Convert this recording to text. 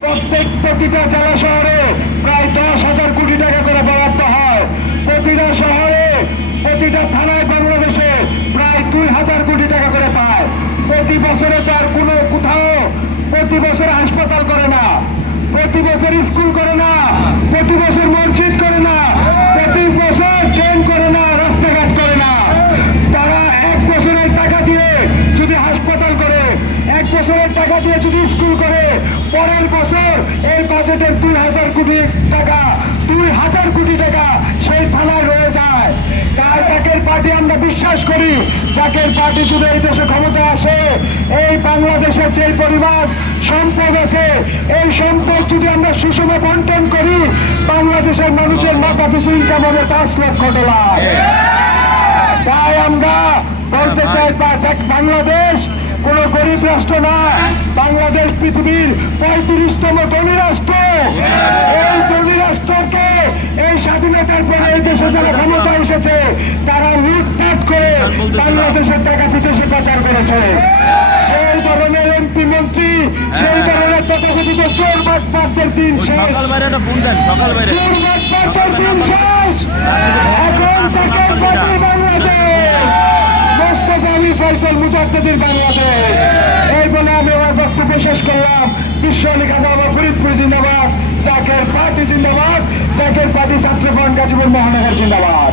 প্রতিটা জেলা শহরে প্রায় 10,000 কোটি টাকা করে বরাদ্দ হয়। প্রতিটা শহরে প্রতিটা থানায় বাংলাদেশে প্রায় 2,000 কোটি টাকা করে পায়। প্রতি বছরে তার কোনো কোথাও প্রতি বছর হাসপাতাল করে না, প্রতি বছর স্কুল করে না, প্রতি বছর মসজিদ করে না, প্রতি বছর ট্রেন করে না, রাস্তাঘাট করে না। তারা এক বছরের টাকা দিয়ে যদি হাসপাতাল করে, এক বছরের টাকা দিয়ে যদি স্কুল করে, পরের বছর এই বাজেটের 2,000 কোটি টাকা 2,000 কোটি টাকা সেই থানায় রয়ে যায়। তাই জাকের পার্টি আমরা বিশ্বাস করি, জাকের পার্টি যদি এই দেশে ক্ষমতা আসে, এই বাংলাদেশের যে পরিমাণ সম্পদ আছে, এই সম্পদ যদি আমরা সুষম বন্টন করি, বাংলাদেশের মানুষের মাথা পিছু ইনকাম হবে 5 লক্ষ ডলার। তাই আমরা বলতে চাই, বাংলাদেশ কোন গরিব রাষ্ট্র না, বাংলাদেশ পৃথিবীর 35তম ধনী রাষ্ট্র। এই ধনী রাষ্ট্রকে এই স্বাধীনতার পরে এই দেশে যারা ক্ষমতা এসেছে তারা লুটপাট করে বাংলাদেশের টাকা বিদেশে পাচার করেছে। সেই ধরনের এমপি মন্ত্রী, সেই ধরনের তথাকথিত চোর বাটপারদের দিন শেষ, চোর বাটপারদের দিন শেষ। এখন জাকের পার্টি বাংলাদেশ, মোস্তফা আলী ফয়সাল মুজাদ্দেদের বাংলাদেশ। এই বলে আমি আমার বক্তব্য শেষ করলাম। বিশ্ব আলী খাজা ফরিদপুর জিন্দাবাদ, জাকের পার্টি জিন্দাবাদ, জাকের পার্টি ছাত্র ফ্রন্ট গাজীপুর মহানগর জিন্দাবাদ।